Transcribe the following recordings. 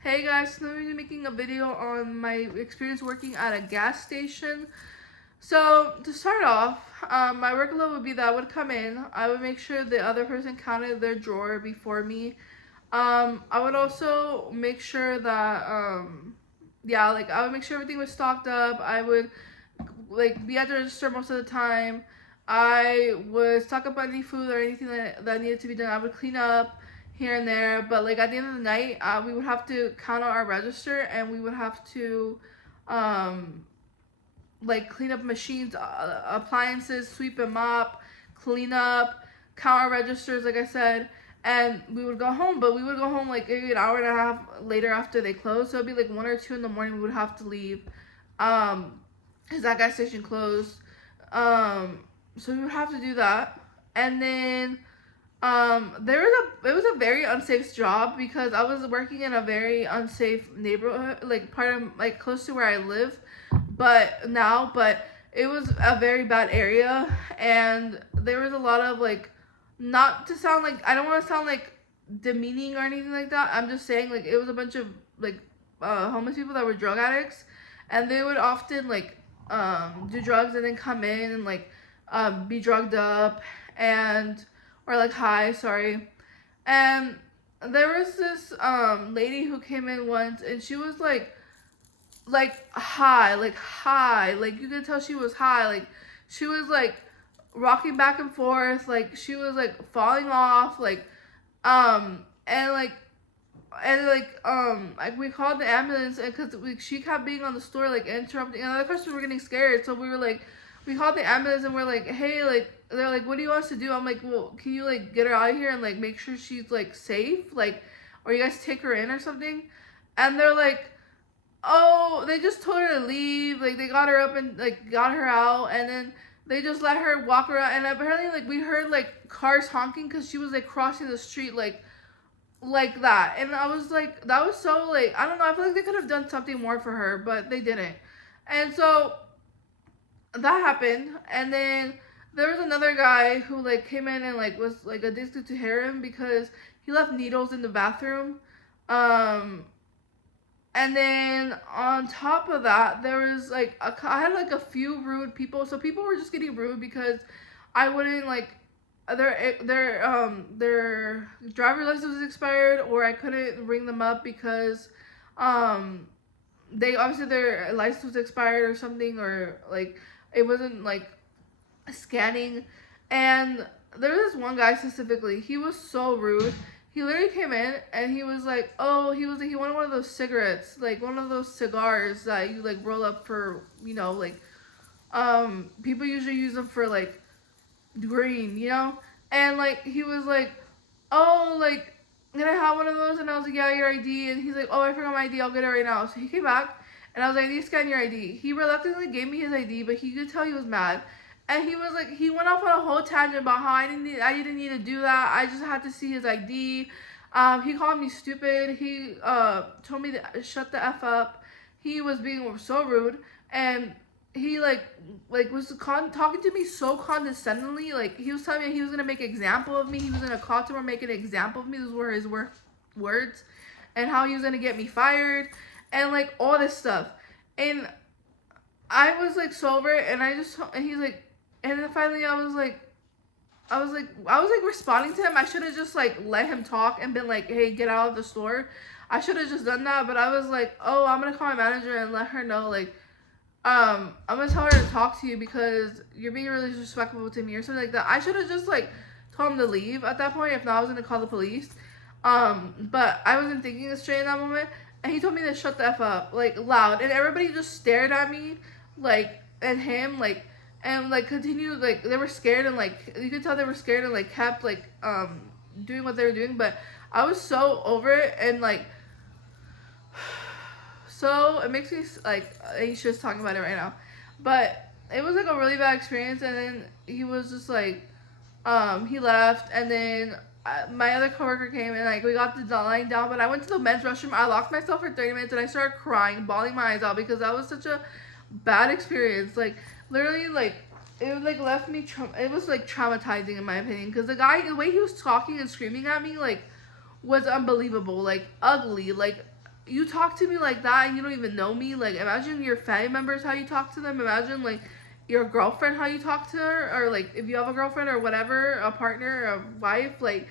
Hey guys, so I'm going to be making a video on my experience working at a gas station. So to start off, my workload would be that I would come in, I would make sure the other person counted their drawer before me. I would also make sure that, I would make sure everything was stocked up. I would be at the register most of the time. I would stock up on any food or anything that needed to be done. I would clean up here and there, but like at the end of the night, we would have to count out our register, and we would have to um, clean up machines, appliances, sweep and mop, clean up, count our registers, like I said, and we would go home. But we would go home like maybe an hour and a half later after they closed. So it'd be like 1 or 2 in the morning. We would have to leave, cause that gas station closed. So we would have to do that, and then it was a very unsafe job because I was working in a very unsafe neighborhood, like part of like close to where I live, but it was a very bad area, and there was a lot of not to sound like, I don't want to sound like demeaning or anything like that. I'm just saying like it was a bunch of homeless people that were drug addicts, and they would often do drugs and then come in and be drugged up and or high, sorry. And there was this lady who came in once, and she was high, like you could tell she was high, like she was rocking back and forth, like she was falling off, and we called the ambulance, and because she kept being on the store interrupting, and other customers were getting scared, so we called the ambulance, and we're like, hey, they're like, what do you want us to do? I'm like, well, can you get her out of here and make sure she's safe, or you guys take her in or something? And they're like, oh, they just told her to leave. They got her up and got her out, and then they just let her walk around. And apparently we heard cars honking because she was crossing the street like that. And I was like, that was so I don't know, I feel like they could have done something more for her, but they didn't. And so that happened, and then there was another guy who came in and was addicted to heroin because he left needles in the bathroom. And then on top of that, there was I had a few rude people. So people were just getting rude because I wouldn't their driver's license was expired, or I couldn't ring them up because they obviously their license was expired or something, or it wasn't scanning. And there was this one guy specifically, he was so rude. He literally came in and he was like, oh, he wanted one of those cigarettes, one of those cigars that you roll up for, people usually use them for green, and he was like, oh, can I have one of those? And I was like, yeah, your ID. And he's like, oh, I forgot my ID, I'll get it right now. So he came back, and I was like, I need to scan your ID. He reluctantly gave me his ID, but he could tell he was mad. And he was he went off on a whole tangent about how I didn't need to do that. I just had to see his ID. He called me stupid. He told me to shut the F up. He was being so rude, and he was talking to me so condescendingly. He was telling me he was gonna make an example of me. He was gonna call to her, make an example of me. Those were his words, and how he was gonna get me fired, and all this stuff. And I was sober, and he's like, and then finally I was responding to him. I should have just let him talk and been like, hey, get out of the store. I should have just done that, but I was like, oh, I'm gonna call my manager and let her know I'm gonna tell her to talk to you because you're being really disrespectful to me or something like that. I should have just told him to leave at that point. If not, I was gonna call the police. But I wasn't thinking it straight in that moment, and he told me to shut the F up loud, and everybody just stared at me and him and continued, they were scared, and you could tell they were scared, and kept doing what they were doing. But I was so over it, and so it makes me anxious talking about it right now. But it was a really bad experience. And then he was just he left, and then my other coworker came, and we got the lying down. But I went to the men's restroom. I locked myself for 30 minutes, and I started crying, bawling my eyes out because that was such a bad experience. Literally, it left me it was traumatizing in my opinion, because the way he was talking and screaming at me was unbelievable, ugly, you talk to me like that and you don't even know me. Like, imagine your family members how you talk to them. Imagine like your girlfriend how you talk to her, or like if you have a girlfriend or whatever, a partner, a wife. Like,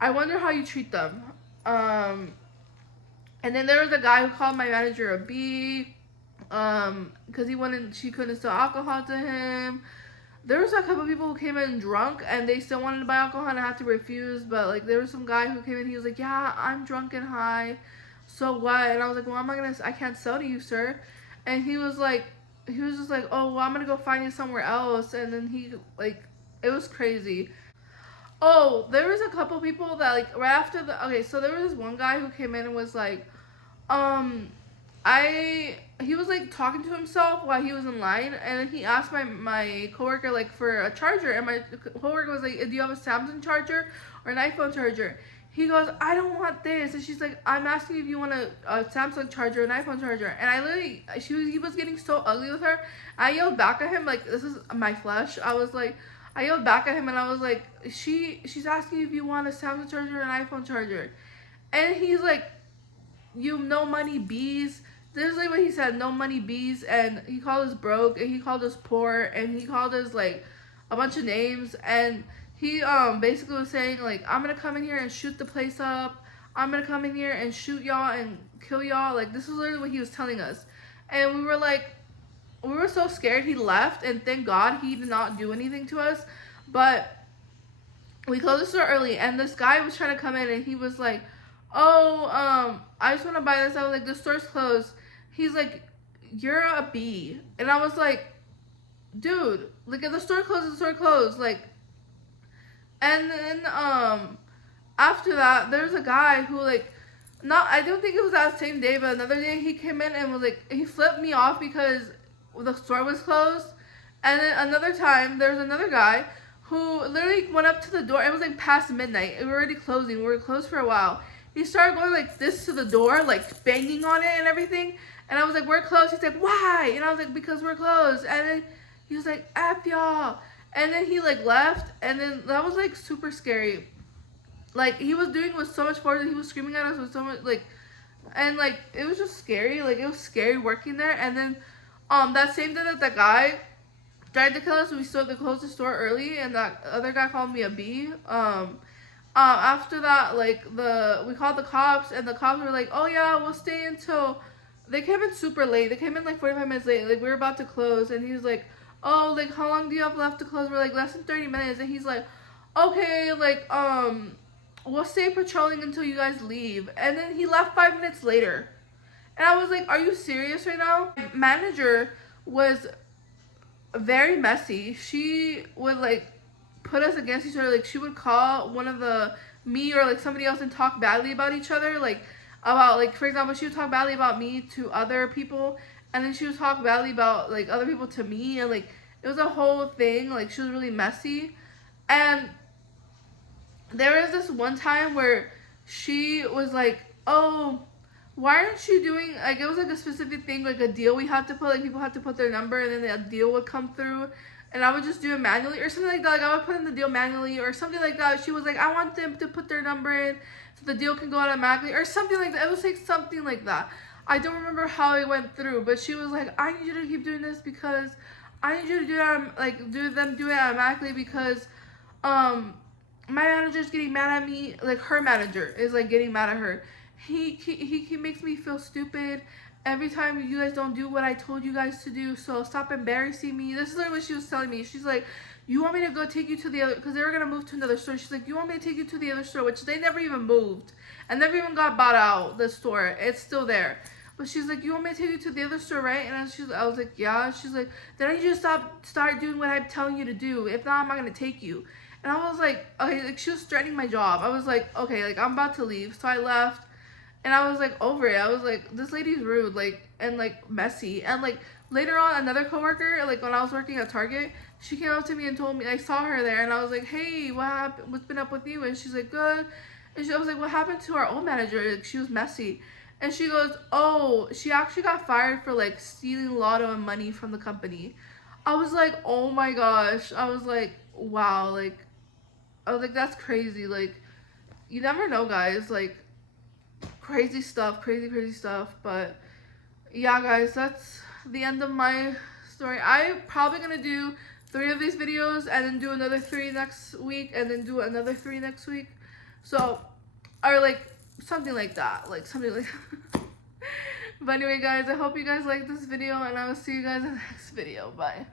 I wonder how you treat them. And then there was a guy who called my manager a B, because she couldn't sell alcohol to him. There was a couple of people who came in drunk and they still wanted to buy alcohol and I had to refuse. But like there was some guy who came in, he was like, yeah, I'm drunk and high, so what? And I was like, well, I can't sell to you, sir. And he was just like, oh, well, I'm gonna go find you somewhere else. And then it was crazy. Oh, there was a couple people that like right after okay, so there was this one guy who came in and was like, um, he was like talking to himself while he was in line, and then he asked my coworker like for a charger, and my coworker was like, do you have a Samsung charger or an iPhone charger? He goes, I don't want this. And she's like, I'm asking if you want a Samsung charger, an iPhone charger. And I literally, he was getting so ugly with her. I yelled back at him like, this is my flesh. I yelled back at him and I was like, she's asking if you want a Samsung charger or an iPhone charger. And he's like, you no money bees. This is like what he said, no money bees. And he called us broke and he called us poor and he called us like a bunch of names. And he basically was saying like, I'm gonna come in here and shoot the place up. I'm gonna come in here and shoot y'all and kill y'all. Like, this is literally what he was telling us. And we were so scared. He left, and thank God he did not do anything to us. But we closed the store early, and this guy was trying to come in, and he was like, oh, I just want to buy this. I was like, the store's closed. He's like, you're a B. And I was like, dude, like, if the store closed, like. And then after that, there's a guy who like, I don't think it was that same day, but another day he came in and was like, he flipped me off because the store was closed. And then another time, there was another guy who literally went up to the door. It was like past midnight. We were already closing. We were closed for a while. He started going like this to the door, like banging on it and everything. And I was like, we're closed. He's like, why? And I was like, because we're closed. And then he was like, F y'all. And then he like left. And then that was like super scary. Like, he was doing with so much force and he was screaming at us with so much like, and like it was just scary. Like, it was scary working there. And then that same day that the guy tried to kill us, we closed the store early, and that other guy called me a B. After that, like we called the cops, and the cops were like, oh yeah, we'll stay until. They came in super late. They came in like 45 minutes late. Like, we were about to close, and he was like, oh, like, how long do you have left to close? We're like, less than 30 minutes. And he's like, okay, like, we'll stay patrolling until you guys leave. And then he left 5 minutes later. And I was like, are you serious right now? My manager was very messy. She would like put us against each other. Like, she would call me or like somebody else and talk badly about each other. Like, about, like, for example, she would talk badly about me to other people, and then she would talk badly about like other people to me, and like it was a whole thing. Like, she was really messy. And there was this one time where she was like, oh, why aren't you doing, like, it was like a specific thing, like a deal we had to put, like people had to put their number and then that deal would come through, and I would just do it manually or something like that. Like, I would put in the deal manually or something like that. She was like, I want them to put their number in so the deal can go automatically or something like that. It was like something like that. I don't remember how it went through, but she was like, I need you to keep doing this because I need you to do that, like, do it automatically because my manager's getting mad at me. Like, her manager is like getting mad at her. He makes me feel stupid every time you guys don't do what I told you guys to do, so stop embarrassing me. This is like what she was telling me. She's like, you want me to go take you to the other, because they were going to move to another store. She's like, you want me to take you to the other store, which they never even moved and never even got bought out, the store. It's still there. But she's like, you want me to take you to the other store, right? And I was like, yeah. She's like, then I need you to start doing what I'm telling you to do. If not, I'm not going to take you. And I was like, okay, like, she was threatening my job. I was like, okay, like, I'm about to leave. So I left. And I was like over it. I was like, this lady's rude, like, and like messy. And like later on, another coworker, like when I was working at Target, she came up to me and told me, I saw her there, and I was like, hey, what happened? What's been up with you? And she's like, good. And I was like, what happened to our old manager? Like, she was messy. And she goes, oh, she actually got fired for like stealing lotto and money from the company. I was like, oh my gosh. I was like, wow. Like, I was like, that's crazy. Like, you never know, guys. Like, crazy stuff, crazy stuff. But yeah, guys, that's the end of my story. I'm probably gonna do 3 of these videos and then do another 3 next week and then do another 3 next week. So, or like something like that, like something like but anyway, guys, I hope you guys like this video and I will see you guys in the next video. Bye.